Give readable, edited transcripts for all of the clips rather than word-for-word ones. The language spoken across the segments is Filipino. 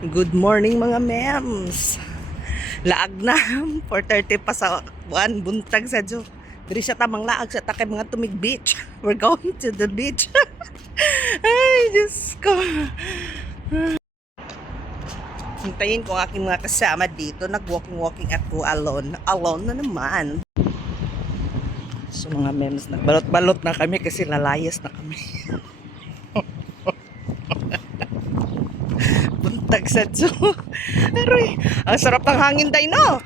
Good morning mga mems. Laag na 4:30 pa sa buwan buntag sa jo. Diri siya tamang laag sa takay mga tumig beach. We're going to the beach. Ay, Diyos ko. Hintayin ko ang aking mga kasama dito. Nag-walking ako alone. Alone na naman. So mga mems, nagbalot-balot na kami kasi lalayas na kami. Buntag sa jo. Aroy, ang sarap ng hangin day, no?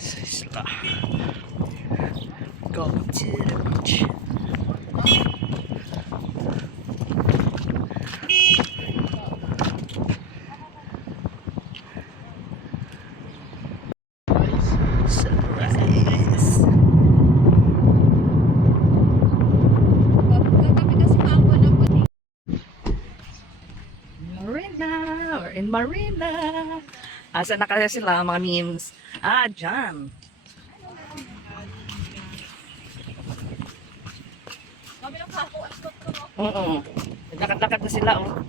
Sila. Go to the beach. Sunrise. Marina. We're in Marina. Asa na kasi sila mga memes? Ah, dyan. Oo. Lakad-lakad na sila, oh.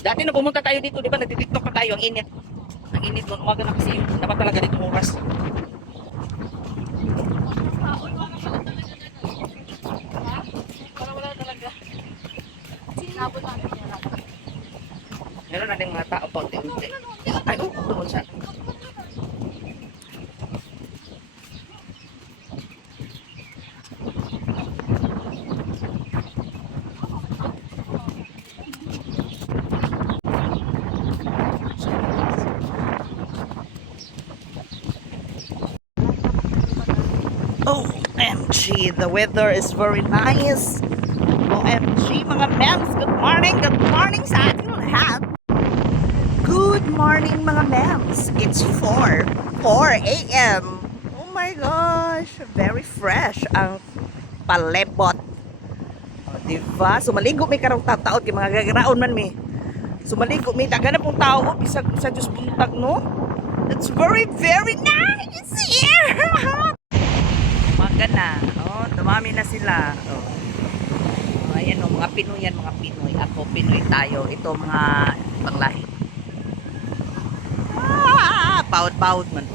Dati na pumunta tayo dito, di ba? Nagtitiktok pa tayo, ang init. Ang init noon, umaga na kasi yung dapat talaga dito oras. Wala talaga. Sinabot natin yan. Meron natin mga tao pa unti-unti. Ay, oh, doon siya. OMG, the weather is very nice. OMG, mga mems, good morning sa ating lahat. Good morning mga mems. It's 4 a.m. Oh my gosh, very fresh ang palebot. O, diba? Sumaligo may karong tataot kay mga gagaraon man mi. Sumaligo may taga na pong tao bisag sa Diyos buntag, no? It's very nice here. Umaga na. Oh, dumami na sila. Oh. Ayan o, mga Pinoy yan, mga Pinoy. Ako, Pinoy tayo. Ito, mga panglahi. Ah, bawad-bawad man.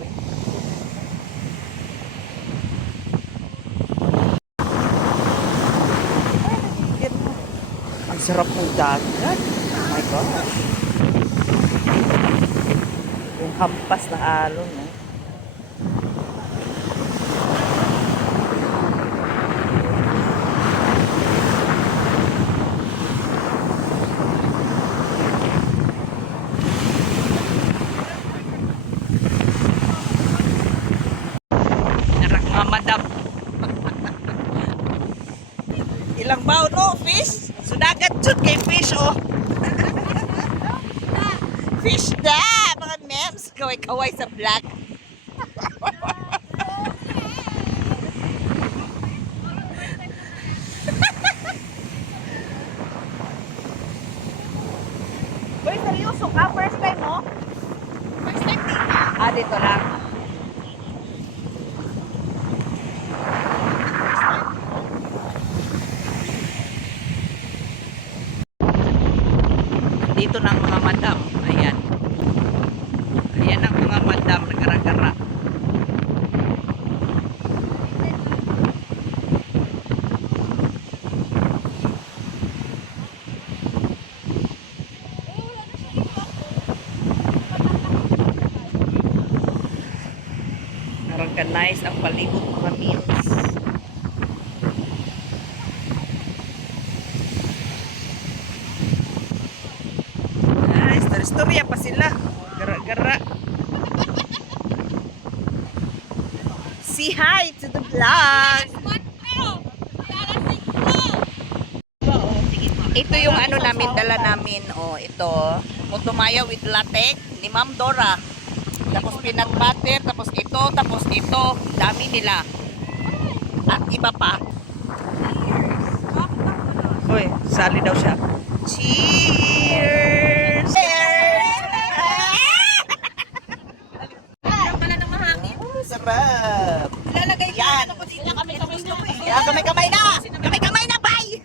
Ang sarap ng dagat. Oh my gosh. Yung hampas na alon, no? Madam. Ilang bao, no? Fish? Sudagat jud kay fish, oh. Fish na, mga mems. Kaway-kaway sa vlog. Uy, seryoso ka? First time mo? First time dito? Ah, dito lang. Dito ng mga madam. Ayan. Ayan ang mga madam na gara-gara. Narangkanize ang palibot mga meals. Istorya pa sila. Gara-gara. Say hi to the vlog. Ito yung ano namin, dala namin. Oh, ito. Motomaya with latex ni Ma'am Dora. Tapos peanut butter. Tapos ito. Tapos ito. Dami nila. At iba pa. Uy, sali daw siya. Cheers! Sarap. Ilalagay ko yan. Kamay-kamay na. Kamay-kamay na, bye!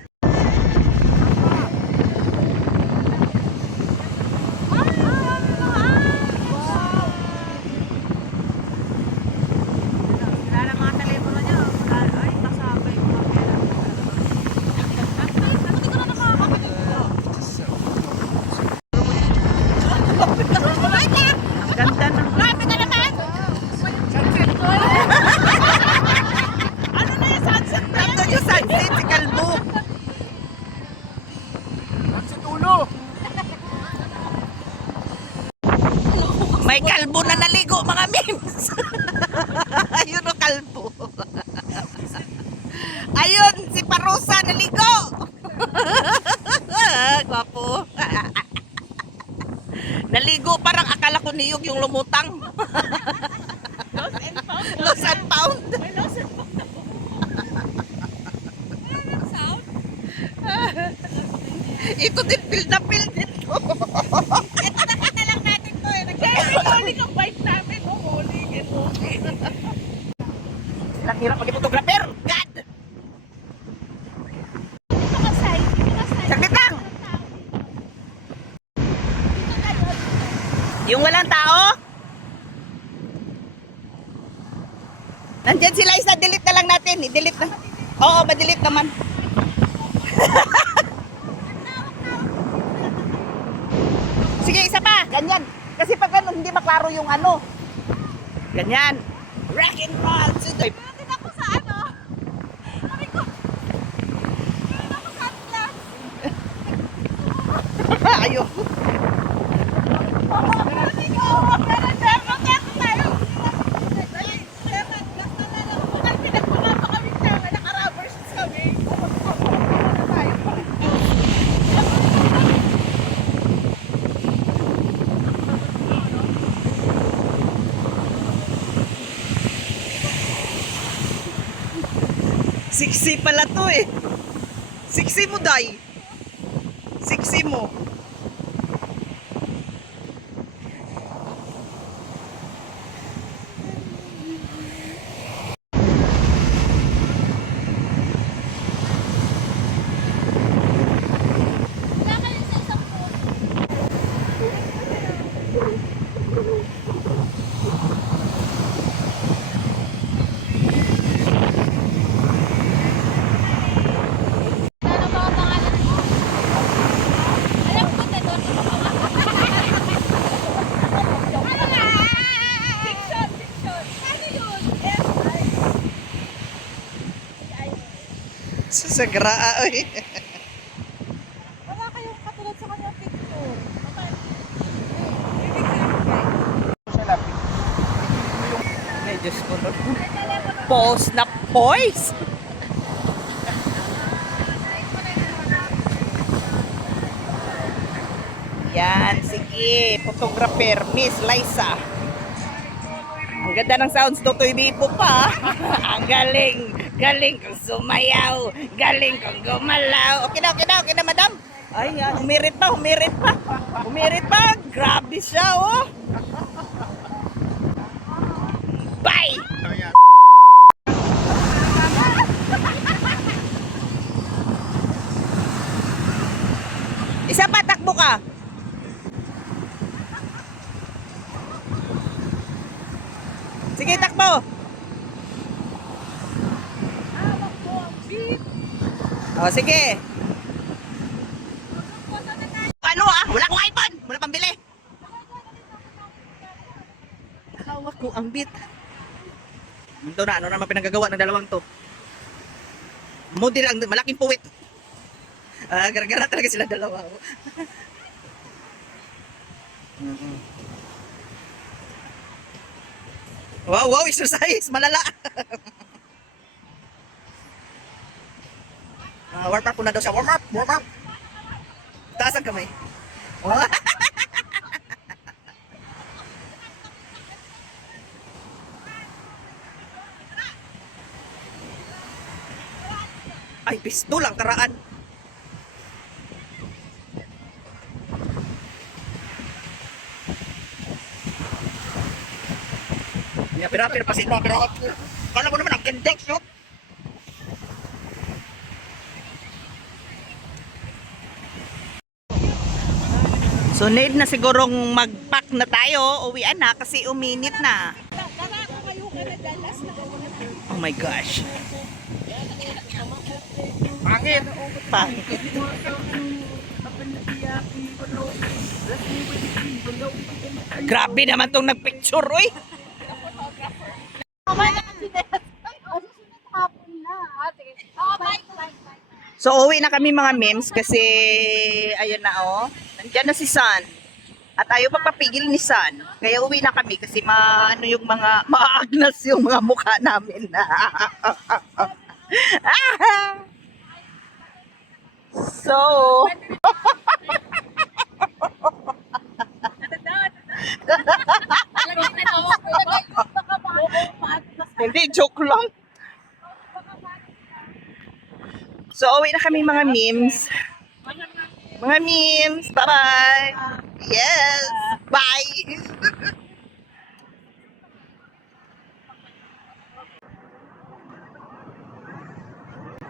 pusa, naligo! Gwapo. Naligo, parang akala ko niyog yung lumutang. Lost and found. Lost and found. May lost and found na po. Ano yung sound? Ito din, feel na feel dito. Ito nakita lang natin to eh. Nag-rolling ang bike namin. Oh, rolling and walking. Ilang hirap mag-photographer. God! Dito ka side. Dito ka side. Saglit lang. Yung walang tao? Nandyan sila, isa, delete na lang natin. I-delete na. Oo, ma-delete naman. Sige, isa pa. Ganyan. Kasi pag ganun, hindi maklaro yung ano. Ganyan. Rock and roll. Bakit ako sa ano? Sabi ko. Bakit ako sa atlas? Ayun. Sabi ko. Pero dama ka ako tayo. Bakit pinagpuna pa kami namin. Naka-rubber shoes kami. Siksi pala to eh. Siksi mo, Day. Siksi mo. Wala kayo sa isang phone. Ano ba ang pangalan mo? Alam ko na doon. Fiction, fiction. Ano yun? Sasagraa eh. Wala kayong katulad sa kanya picture. Ay, Diyos ko. Pause na pause. Yan, sige. Photographer, Miss Liza. Ang ganda ng sounds, Totoy Bipo pa. Ang galing. Galing kong sumayaw. Galing kong gumalaw. Okay na, madam. Ay, humirit pa. Humirit pa. Grabe siya, oh. Bye! Isa pa, takbo ka. Sige, takbo. Hawak mo ang beat. O, sige. Ano wala akong iPhone. Wala pambili. Hawak ko ang beat. Ito na, ano naman pinagagawa ng dalawang to? Model ang malaking puwit. Gara-gara talaga sila dalawa. Wow, exercise, malala. Warm up na daw siya. Warm up. Taas ang kamay. Ay, pistol ang karaan. Pira-pira pa sila. Kala mo naman ang kindex, no? So need na sigurong mag-pack na tayo. Uwian na kasi uminit na. Nakakayo ka na dalas na. Oh my gosh. Pangit. Pangit. Grabe naman tong nagpicture, oy. So uwi na kami mga memes kasi ayun na nandiyan na si San. At ayaw papapigil ni San. Kaya uwi na kami kasi ano yung mga maagnas yung mga mukha namin. So, hindi, joke lang. So, uwi na kami mga memes. Mga memes, bye-bye. Yes, bye.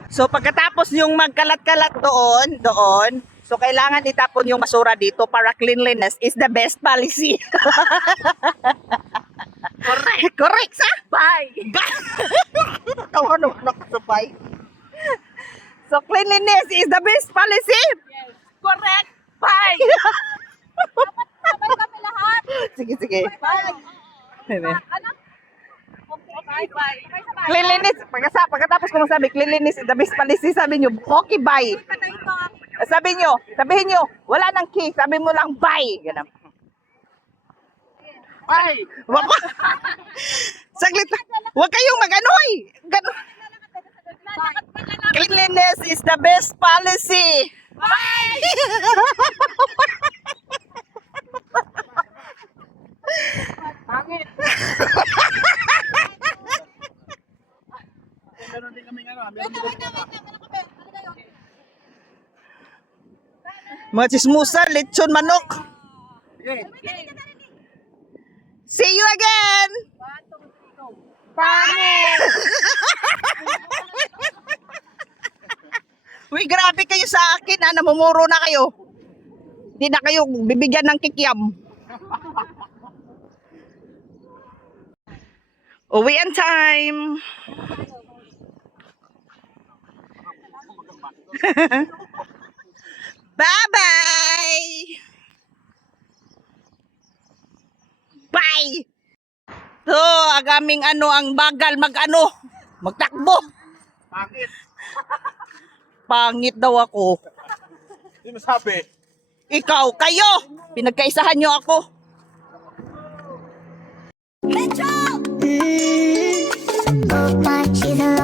So, pagkatapos yung magkalat-kalat doon, so kailangan itapon yung basura dito para cleanliness is the best policy. Correct. Correct, sa? Bye. Tawa naman ako sa bye. So, cleanliness is the best policy. Yes. Correct. Bye. Dapat kami lahat. Sige, sige. Bye. Ano? Okay, bye. Cleanliness, pagkatapos ko masabi, cleanliness is the best policy, sabi nyo, okay, bye. Sabihin nyo, wala nang key, sabi mo lang, bye. Ganun. Bye. Saglit lang. Huwag kayong mag-anoy. Ganun. Cleanliness is the best policy. Bye. Pangit. Meron din kami ano, meron din kami. Mga chismusa, lechon manok. See you again. Pangit. Uy, grabe kayo sa akin, ha? Namumuro na kayo. Hindi na kayo bibigyan ng kikiam. Uwian time. Bye-bye. Bye. So, agaming ang bagal magtakbo. Pangit. Pangit daw ako. Sino sabi? Ikaw, kayo! Pinagkaisahan nyo ako. Oh, my, she's a